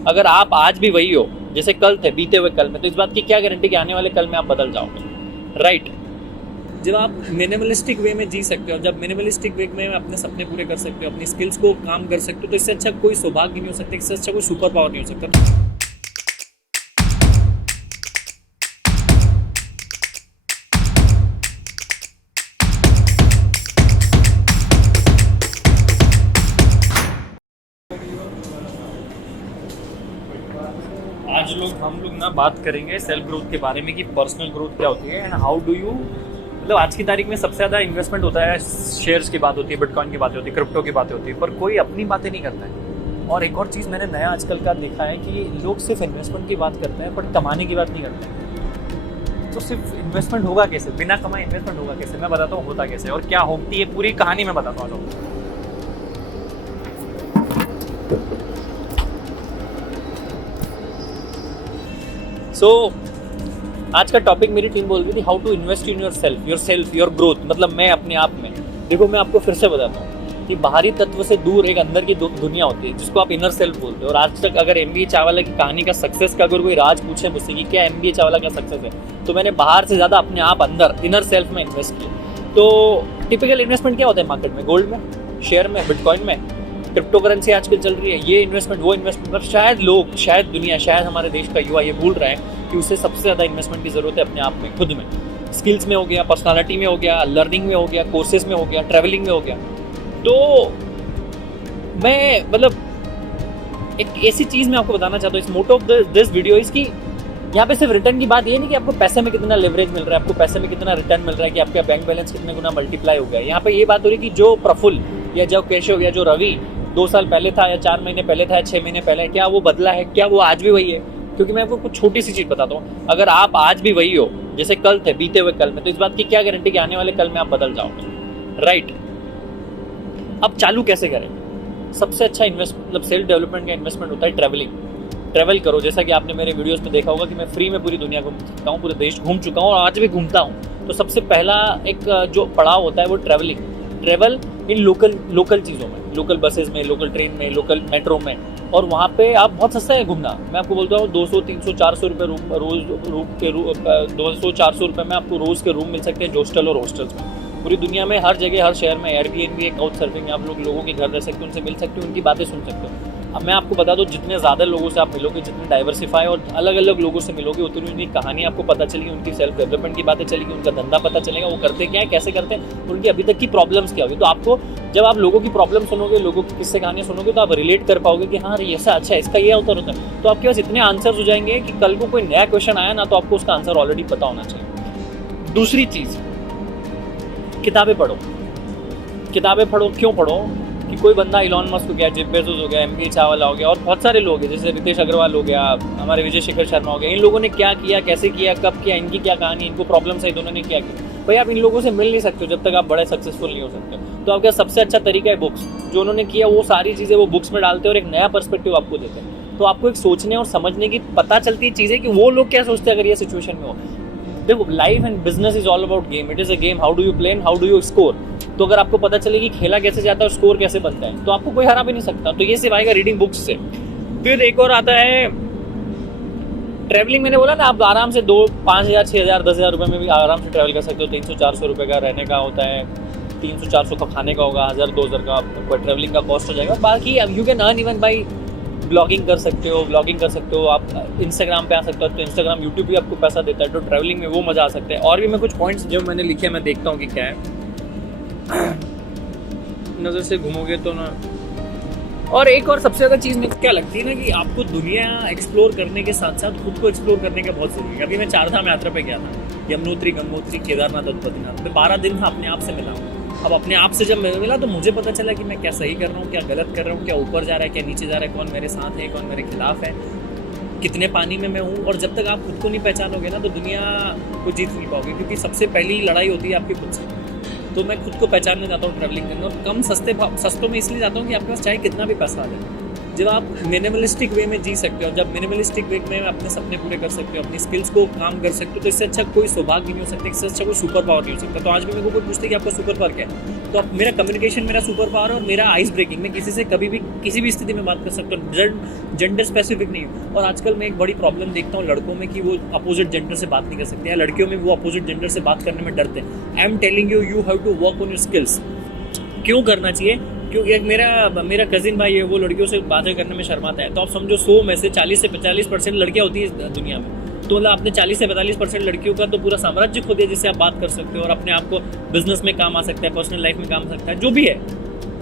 अगर आप आज भी वही हो जैसे कल थे, बीते हुए कल में, तो इस बात की क्या गारंटी कि आने वाले कल में आप बदल जाओगे, राइट? जब आप मिनिमलिस्टिक वे में जी सकते हो, जब मिनिमलिस्टिक वे में अपने सपने पूरे कर सकते हो, अपनी स्किल्स को काम कर सकते हो, तो इससे अच्छा कोई सौभाग्य नहीं हो सकता, इससे अच्छा कोई सुपर पावर नहीं हो सकता। आज हम लोग ना बात करेंगे सेल्फ ग्रोथ के बारे में कि पर्सनल ग्रोथ क्या होती है एंड हाउ डू यू, मतलब आज की तारीख में सबसे ज़्यादा इन्वेस्टमेंट होता है, शेयर्स की बात होती है, बिटकॉइन की बातें होती है, क्रिप्टो की बातें होती है, पर कोई अपनी बातें नहीं करता है। और एक और चीज़ मैंने नया आजकल का देखा है कि लोग सिर्फ इन्वेस्टमेंट की बात करते हैं बट कमाने की बात नहीं करते हैं। तो सिर्फ इन्वेस्टमेंट होगा कैसे, बिना कमाए इन्वेस्टमेंट होगा कैसे, मैं बताता हूँ होता कैसे और क्या होती है पूरी कहानी मैं बताता हूँ। आज का टॉपिक मेरी टीम बोल रही थी how to invest in your growth, मतलब मैं अपने आप में। देखो मैं आपको फिर से बताता हूँ कि बाहरी तत्व से दूर एक अंदर की दुनिया होती है जिसको आप इनर सेल्फ बोलते हो। और आज तक अगर MBA चावला की कहानी का सक्सेस का अगर कोई राज पूछे मुझसे कि क्या MBA चावला का सक्सेस है, तो मैंने बाहर से ज़्यादा अपने आप अंदर इनर सेल्फ में इन्वेस्ट किया। तो टिपिकल इन्वेस्टमेंट क्या होता है मार्केट में? गोल्ड में, शेयर में, बिटकॉइन में, क्रिप्टो करेंसी आजकल चल रही है, ये इन्वेस्टमेंट वो इन्वेस्टमेंट। पर शायद दुनिया, शायद हमारे देश का युवा ये भूल रहा है कि उसे सबसे ज़्यादा इन्वेस्टमेंट की ज़रूरत है अपने आप में, खुद में। स्किल्स में हो गया, पर्सनालिटी में हो गया, लर्निंग में हो गया, कोर्सेज में हो गया, ट्रैवलिंग में हो गया। तो मैं मतलब एक ऐसी चीज़ मैं आपको बताना चाहता हूँ, इस motto of this video is कि यहाँ पे सिर्फ रिटर्न की बात ये नहीं कि आपको पैसे में कितना लेवरेज मिल रहा है, आपको पैसे में कितना रिटर्न मिल रहा है, कि आपका बैंक बैलेंस कितने गुना मल्टीप्लाई हो गया। यहाँ पे ये बात हो रही है कि जो प्रफुल्ल या जो केशव या जो रवि 2 साल पहले था या 4 महीने पहले था या 6 महीने पहले, क्या वो बदला है? क्या वो आज भी वही है? क्योंकि मैं आपको कुछ छोटी सी चीज़ बताता हूँ, अगर आप आज भी वही हो जैसे कल थे, बीते हुए कल में, तो इस बात की क्या गारंटी कि आने वाले कल में आप बदल जाओगे, राइट? अब चालू कैसे करें? सबसे अच्छा इन्वेस्टमेंट, मतलब सेल्फ डेवलपमेंट का इन्वेस्टमेंट होता है ट्रैवलिंग। ट्रैवल करो, जैसा कि आपने मेरे वीडियोस में देखा होगा कि मैं फ्री में पूरी दुनिया घूम चुका हूँ, पूरे देश घूम चुका हूँ और आज भी घूमता हूँ। तो सबसे पहला एक जो पड़ाव होता है वो ट्रैवलिंग। ट्रैवल इन लोकल चीज़ों में, लोकल बसेस में, लोकल ट्रेन में, लोकल मेट्रो में। और वहाँ पे आप बहुत सस्ता है घूमना। मैं आपको बोलता हूँ 200, 300, 400 रुपये रूम के 200, 400 रुपये में आपको रोज़ के रूम मिल सकते हैं हॉस्टल और हॉस्टल्स में। पूरी दुनिया में हर जगह, हर शहर में एयरबीएनबी, काउच सर्फिंग, आप लोगों के घर रह सकते हो, उनसे मिल सकते हो, उनकी बातें सुन सकते हो। अब मैं आपको बता दूं, जितने ज़्यादा लोगों से आप मिलोगे, जितने डाइवर्सिफाई और अलग अलग लोगों से मिलोगे, उतनी उनकी कहानी आपको पता चलेगी, उनकी सेल्फ डेवलपमेंट की बातें चलेगी, उनका धंधा पता चलेगा, वो करते क्या है, कैसे करते हैं, उनकी अभी तक की प्रॉब्लम्स क्या होगी। तो आपको जब आप लोगों की प्रॉब्लम सुनोगे, लोगों की किस्से कहानियाँ सुनोगे, तो आप रिलेट कर पाओगे कि हाँ ये ऐसा, अच्छा इसका ये उत्तर होता है। तो आपके पास इतने आंसर्स हो जाएंगे कि कल को कोई नया क्वेश्चन आया ना, तो आपको उसका आंसर ऑलरेडी पता होना चाहिए। दूसरी चीज़, किताबें पढ़ो। किताबें पढ़ो, क्यों पढ़ो? कि कोई बंदा इलॉन मस्क हो गया, जेफ बेजोस हो गया, MBA चावला हो गया और बहुत सारे लोग हैं, जैसे रितेश अग्रवाल हो गया, हमारे विजय शेखर शर्मा हो गया। इन लोगों ने क्या किया, कैसे किया, कब किया, इनकी क्या कहानी, इनको प्रॉब्लम्स है, इन्होंने क्या किया। भाई आप इन लोगों से मिल नहीं सकते हो जब तक आप बड़े सक्सेसफुल नहीं हो सकते। तो आपका सबसे अच्छा तरीका है बुक्स। जो उन्होंने किया वो सारी चीज़ें वो बुक्स में डालते हैं और एक नया पर्सपेक्टिव आपको देते हैं। तो आपको एक सोचने और समझने की पता चलती है चीज़ें कि वो लोग क्या सोचते हैं अगर ये सिचुएशन में हो। देखो, life and business is all about game. It is a game, how do you play and how do you score. तो अगर आपको पता चले कि खेला कैसे जाता है और स्कोर कैसे बनता है, तो आपको कोई हरा भी नहीं सकता। तो ये सिर्फ आएगा रीडिंग बुक्स से। फिर एक और आता है ट्रैवलिंग। मैंने बोला ना, आप आराम से 2, 5,000, 6,000, 10,000 रुपये में भी आराम से ट्रैवल कर सकते हो। 300, 400 रुपये का रहने का होता है, 300, 400 का खाने का होगा, 1,000, 2,000 का आपको ट्रैवलिंग का कॉस्ट हो जाएगा। बाकी you can earn even by blogging कर सकते हो, आप इंस्टाग्राम पे आ सकते हो, तो इंस्टाग्राम, यूट्यूब भी आपको पैसा देता है। तो ट्रैवलिंग में वो मज़ा आ सकता है। और भी मैं कुछ पॉइंट्स जो मैंने लिखे हैं मैं देखता हूँ कि क्या है। नज़र से घूमोगे तो ना। और एक और सबसे ज़्यादा चीज़ मुझे क्या लगती है ना, कि आपको दुनिया एक्सप्लोर करने के साथ साथ खुद को एक्सप्लोर करने का बहुत ज़रूरी है। अभी मैं 4 धाम यात्रा पे गया था, यमुनोत्री, गंगोत्री, केदारनाथ और बद्रीनाथ। मैं 12 दिन था अपने आप से मिला हूँ। अब अपने आप से जब मिला तो मुझे पता चला कि मैं क्या सही कर रहा हूँ, क्या गलत कर रहा हूँ, क्या ऊपर जा रहा है, क्या नीचे जा रहा है, कौन मेरे साथ है, कौन मेरे खिलाफ है, कितने पानी में मैं हूँ। और जब तक आप खुद को नहीं पहचानोगे ना, तो दुनिया को जीत नहीं पाओगे, क्योंकि सबसे पहली लड़ाई होती है आपकी खुद से। तो मैं खुद को पहचानने जाता हूँ ट्रैवलिंग करने, और कम सस्तों में इसलिए जाता हूँ कि आपके पास चाहे कितना भी पैसा आ जाए, जब आप मिनिमलिस्टिक वे में जी सकते हो, जब मिनिमलिस्टिक वे में अपने सपने पूरे कर सकते हो, अपनी स्किल्स को काम कर सकते हो, तो इससे अच्छा कोई सौभाग्य नहीं हो सकता, इससे अच्छा कोई सुपर पावर नहीं हो सकता। तो आज भी मेरे को कोई पूछते कि आपका सुपर पावर क्या है, तो अब मेरा कम्युनिकेशन मेरा सुपर पावर और मेरा आइस ब्रेकिंग, मैं किसी से कभी भी किसी भी स्थिति में बात कर सकता हूँ, जेंडर स्पेसिफिक नहीं हूँ। और आजकल मैं एक बड़ी प्रॉब्लम देखता हूँ लड़कों में कि वो अपोजिट जेंडर से बात नहीं कर सकते, या लड़कियों में वो अपोजिट जेंडर से बात करने में डरते हैं। I am telling you, you have to work on your skills. क्यों करना चाहिए? क्योंकि एक मेरा कजिन भाई है, वो लड़कियों से बातें करने में शर्माता है। तो आप समझो 100 में से 40 से 45% लड़कियां होती है दुनिया में, तो मतलब आपने 40 से 45% लड़कियों का तो पूरा साम्राज्य खो दिया जिससे आप बात कर सकते हो और अपने आप को बिजनेस में काम आ सकता है, पर्सनल लाइफ में काम आ सकता है, जो भी है।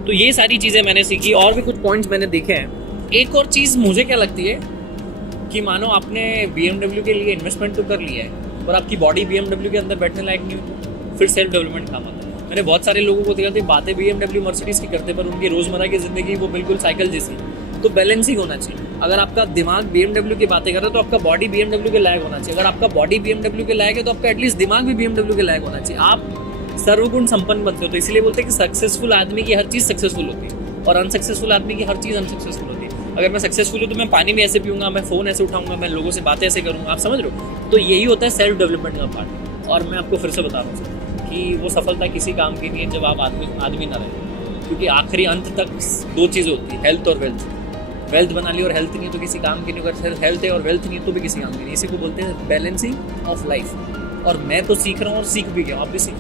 तो ये सारी चीज़ें मैंने सीखी, और भी कुछ पॉइंट्स मैंने देखे हैं। एक और चीज़ मुझे क्या लगती है कि मानो आपने BMW के लिए इन्वेस्टमेंट तो कर लिया है और आपकी बॉडी BMW के अंदर बैठने लायक नहीं हो, फिर सेल्फ डेवलपमेंट काम आता है। मैंने बहुत सारे लोगों को देखा थे बातें BMW मर्सिडीज की करते, पर उनकी रोजमर्रा की जिंदगी वो बिल्कुल साइकिल जैसी। तो बैलेंसिंग होना चाहिए। अगर आपका दिमाग BMW की बातें कर रहा है तो आपका बॉडी BMW के लायक होना चाहिए। अगर आपका बॉडी BMW के लायक है तो आपका एटलीस्ट दिमाग भी BMW के लायक होना चाहिए। आप सर्वगुण संपन्न बनते हो। तो इसलिए बोलते हैं कि सक्सेसफुल आदमी की हर चीज़ सक्सेसफुल होती है और अनसक्सेसफुल आदमी की हर चीज़ अनसक्सेसफुल होती है। अगर मैं सक्सेसफुल हूँ तो मैं पानी में ऐसे पीऊँगा, मैं फ़ोन ऐसे उठाऊँगा, मैं लोगों से बातें ऐसे करूँगा, आप समझ रहे हो? तो यही होता है सेल्फ डेवलपमेंट का पार्ट। और मैं आपको फिर से बता रहा हूँ कि वो सफलता किसी काम की नहीं है जब आप आदमी ना रहे, क्योंकि आखिरी अंत तक 2 चीज़ होती है, हेल्थ और वेल्थ। वेल्थ बना ली और हेल्थ नहीं है तो किसी काम की नहीं, अगर हेल्थ है और वेल्थ नहीं है तो भी किसी काम की नहीं। इसी को बोलते हैं बैलेंसिंग ऑफ लाइफ। और मैं तो सीख रहा हूँ और सीख भी गया, आप भी सीख।